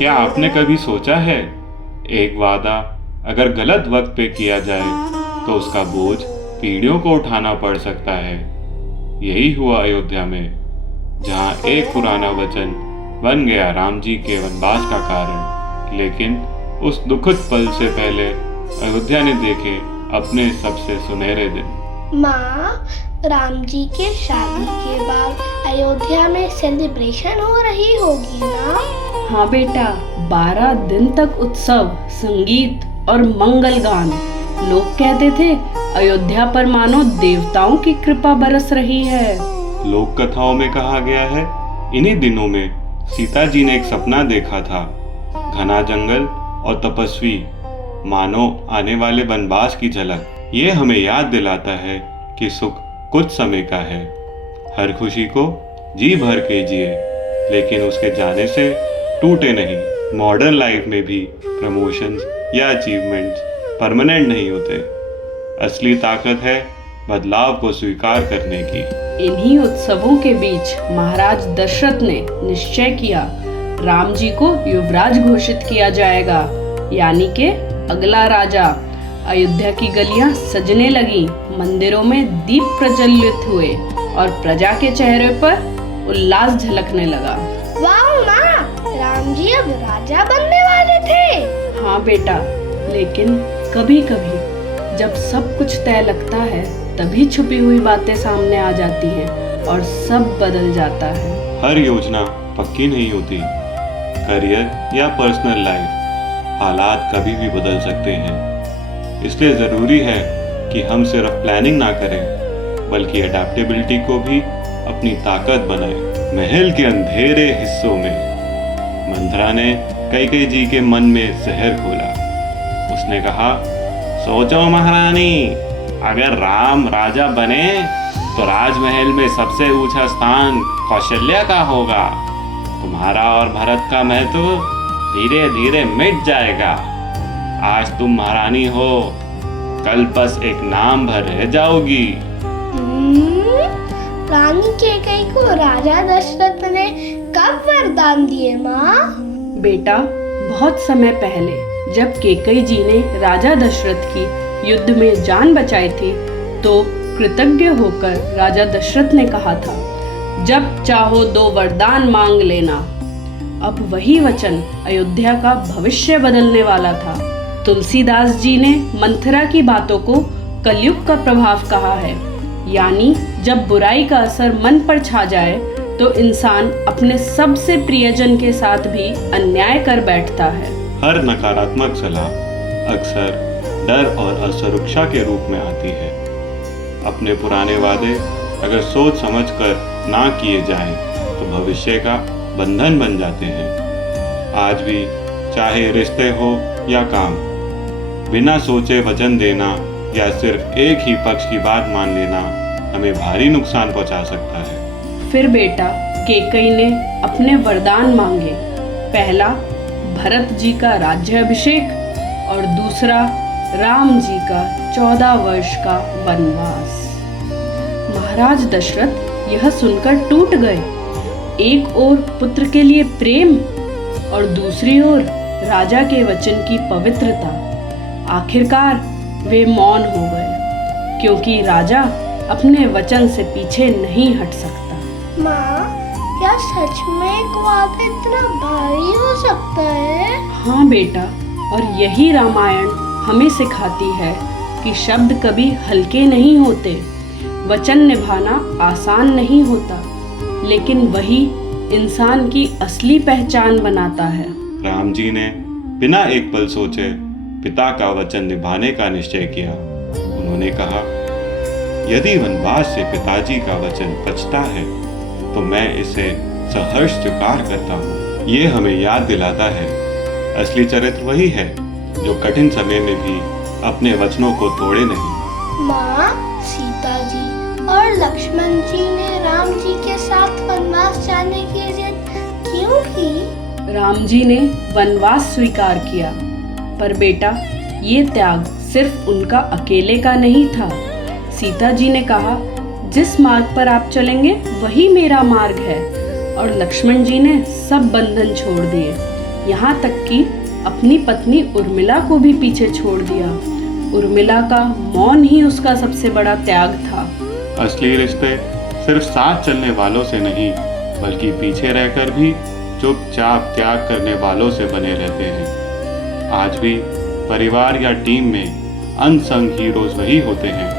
क्या आपने कभी सोचा है, एक वादा अगर गलत वक्त पे किया जाए तो उसका बोझ पीढ़ियों को उठाना पड़ सकता है। यही हुआ अयोध्या में, जहाँ एक पुराना वचन बन गया राम जी के वनवास का कारण। लेकिन उस दुखद पल से पहले अयोध्या ने देखे अपने सबसे सुनहरे दिन। माँ, राम जी के शादी के बाद अयोध्या में सेलिब्रेशन हो रही होगी ना? हाँ बेटा, 12 दिन तक उत्सव, संगीत और मंगल गान। लोग कहते थे अयोध्या पर मानो देवताओं की कृपा बरस रही है। लोक कथाओं में कहा गया है, इन्हीं दिनों में सीता जी ने एक सपना देखा था, घना जंगल और तपस्वी, मानो आने वाले वनवास की झलक। ये हमें याद दिलाता है कि सुख कुछ समय का है। हर खुशी को जी भर के जिए, लेकिन उसके जाने से टूटे नहीं। मॉडर्न लाइफ में भी प्रमोशंस या अचीवमेंट्स परमानेंट नहीं होते। असली ताकत है बदलाव को स्वीकार करने की। इन्हीं उत्सवों के बीच महाराज दशरथ ने निश्चय किया, राम जी को युवराज घोषित किया जाएगा, यानी कि अगला राजा। अयोध्या की गलियां सजने लगी, मंदिरों में दीप प्रज्वलित हुए और प्रजा के चेहरे पर उल्लास झलकने लगा। वाह माँ, राम जी अब राजा बनने वाले थे। हाँ बेटा, लेकिन कभी कभी जब सब कुछ तय लगता है, तभी छुपी हुई बातें सामने आ जाती हैं और सब बदल जाता है। हर योजना पक्की नहीं होती। करियर या पर्सनल लाइफ, हालात कभी भी बदल सकते हैं। इसलिए ज़रूरी है कि हम सिर्फ प्लानिंग ना करें, बल्कि अडेप्टेबिलिटी को भी अपनी ताकत बनाएं। महल के अंधेरे हिस्सों में मंथरा ने कैकेयी जी के मन में जहर खोला। उसने कहा, सोचो महारानी, अगर राम राजा बने तो राजमहल में सबसे ऊंचा स्थान कौशल्या का होगा। तुम्हारा और भरत का महत्व धीरे धीरे मिट जाएगा। आज तुम महारानी हो, कल बस एक नाम भर रह जाओगी। रानी कैकेयी को राजा दशरथ ने कब वरदान दिए माँ? बेटा, बहुत समय पहले जब कैकेयी जी ने राजा दशरथ की युद्ध में जान बचाई थी, तो कृतज्ञ होकर राजा दशरथ ने कहा था, जब चाहो 2 वरदान मांग लेना। अब वही वचन अयोध्या का भविष्य बदलने वाला था। तुलसीदास जी ने मंथरा की बातों को कलयुग का प्रभाव कहा है, यानी जब बुराई का असर मन पर छा जाए तो इंसान अपने सबसे प्रियजन के साथ भी अन्याय कर बैठता है। हर नकारात्मक सलाह अक्सर डर और असुरक्षा के रूप में आती है। अपने पुराने वादे अगर सोच समझकर ना किए जाएं, तो भविष्य का बंधन बन जाते हैं। आज भी चाहे रिश्ते हो या काम, बिना सोचे वचन देना या सिर्फ एक ही पक्ष की बात मान लेना हमें भारी नुकसान पहुंचा सकता है। फिर बेटा, कैकेयी ने अपने वरदान मांगे। पहला, भरत जी का राज्याभिषेक और दूसरा, राम जी का 14 वर्ष का वनवास। महाराज दशरथ यह सुनकर टूट गए। एक ओर पुत्र के लिए प्रेम और दूसरी ओर राजा के वचन की पवित्रता। आखिरकार वे मौन हो गए, क्योंकि राजा अपने वचन से पीछे नहीं हट सकता। माँ, क्या सच में एक वादा इतना भारी हो सकता है? हाँ बेटा, और यही रामायण हमें सिखाती है कि शब्द कभी हल्के नहीं होते। वचन निभाना आसान नहीं होता, लेकिन वही इंसान की असली पहचान बनाता है। राम जी ने बिना एक पल सोचे पिता का वचन निभाने का निश्चय किया। उन्होंने कहा, यदि वनवास से पिताजी का वचन बचता है तो मैं इसे सहर्ष स्वीकार करता हूँ। ये हमें याद दिलाता है, असली चरित्र वही है जो कठिन समय में भी अपने वचनों को तोड़े नहीं। माँ, सीता जी और लक्ष्मण जी ने राम जी के साथ वनवास जाने की जिद क्यों की? राम जी ने वनवास स्वीकार किया, पर बेटा, ये त्याग सिर्फ उनका अकेले का नहीं था। सीता जी ने कहा, जिस मार्ग पर आप चलेंगे वही मेरा मार्ग है, और लक्ष्मण जी ने सब बंधन छोड़ दिए। यहाँ तक कि अपनी पत्नी उर्मिला को भी पीछे छोड़ दिया। उर्मिला का मौन ही उसका सबसे बड़ा त्याग था। असली रिश्ते सिर्फ साथ चलने वालों से नहीं, बल्कि पीछे रहकर भी चुपचाप त्याग करने वालों से बने रहते हैं। आज भी परिवार या टीम में अनसंग हीरोज वही होते हैं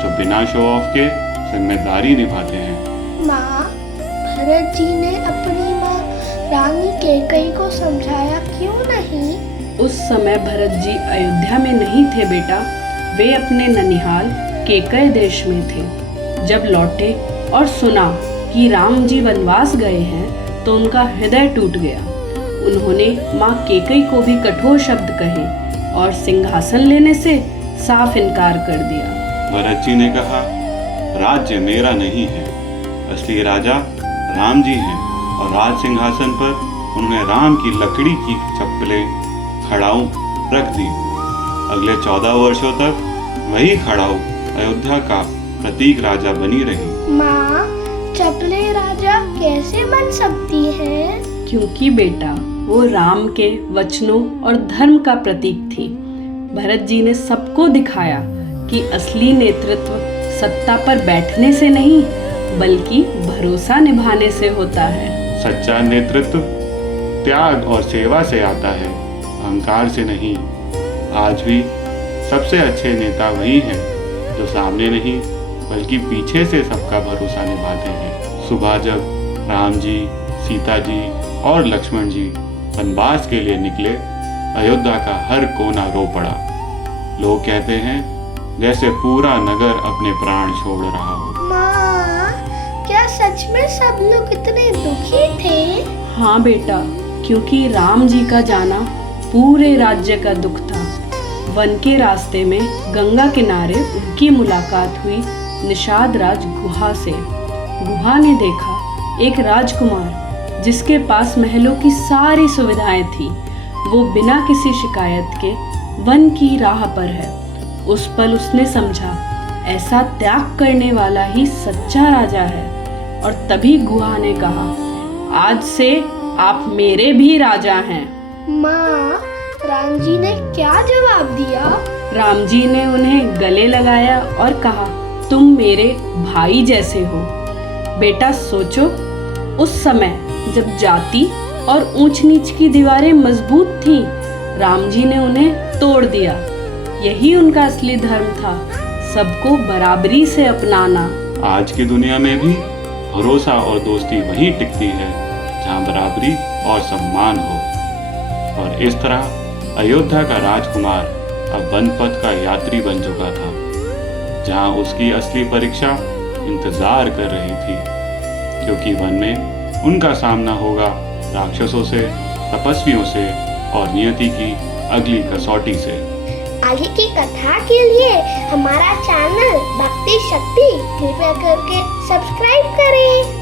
जो बिना शो ऑफ के जिम्मेदारी निभाते हैं। माँ, भरत जी ने अपनी माँ रानी कैकेयी को समझाया क्यों नहीं? उस समय भरत जी अयोध्या में नहीं थे बेटा, वे अपने ननिहाल केकय देश में थे। जब लौटे और सुना कि राम जी वनवास गए हैं तो उनका हृदय टूट गया। उन्होंने माँ केकई को भी कठोर शब्द कहे और सिंहासन लेने से साफ इनकार कर दिया। भरत जी ने कहा, राज्य मेरा नहीं है, असली राजा राम जी हैं और राज सिंहासन पर उन्होंने राम की लकड़ी की चप्पलें खड़ाऊ रख दी। अगले 14 वर्षों तक वही खड़ाऊ अयोध्या का प्रतीक राजा बनी रही। माँ, चपले राजा कैसे बन सकती है? क्योंकि बेटा वो राम के वचनों और धर्म का प्रतीक थी। भरत जी ने सबको दिखाया कि असली नेतृत्व सत्ता पर बैठने से नहीं, बल्कि भरोसा निभाने से होता है। सच्चा नेतृत्व त्याग और सेवा से आता है, अहंकार से नहीं। आज भी सबसे अच्छे नेता वही हैं जो सामने नहीं बल्कि पीछे से सबका भरोसा निभाते हैं। सुबह जब राम जी, सीता जी और लक्ष्मण जी वनवास के लिए निकले, अयोध्या का हर कोना रो पड़ा। लोग कहते हैं जैसे पूरा नगर अपने प्राण छोड़ रहा हो। माँ, क्या सच में सब लोग इतने दुखी थे? हाँ बेटा, क्योंकि राम जी का जाना पूरे राज्य का दुख था। वन के रास्ते में गंगा किनारे उनकी मुलाकात हुई निषाद राज गुहा से। गुहा ने देखा एक राजकुमार जिसके पास महलों की सारी सुविधाएं थी। वो बिना किसी शिकायत के वन की राह पर है। उस पल उसने समझा ऐसा त्याग करने वाला ही सच्चा राजा है। और तभी गुहा ने कहा, आज से आप मेरे भी राजा हैं। माँ, राम जी ने क्या जवाब दिया? राम जी ने उन्हें गले लगाया और कहा, तुम मेरे भाई जैसे हो। बेटा सोचो, उस समय जब जाति और ऊंच नीच की दीवारें मजबूत थीं, राम जी ने उन्हें तोड़ दिया। यही उनका असली धर्म था, सबको बराबरी से अपनाना। आज की दुनिया में भी भरोसा और दोस्ती वहीं टिकती है जहाँ बराबरी और सम्मान हो। और इस तरह अयोध्या का राजकुमार अब वन पथ का यात्री बन चुका था, जहाँ उसकी असली परीक्षा इंतजार कर रही थी। क्योंकि वन में उनका सामना होगा राक्षसों से, तपस्वियों से और नियति की अगली कसौटी से। आगे की कथा के लिए हमारा चैनल भक्ति शक्ति कृपया करके सब्सक्राइब करें।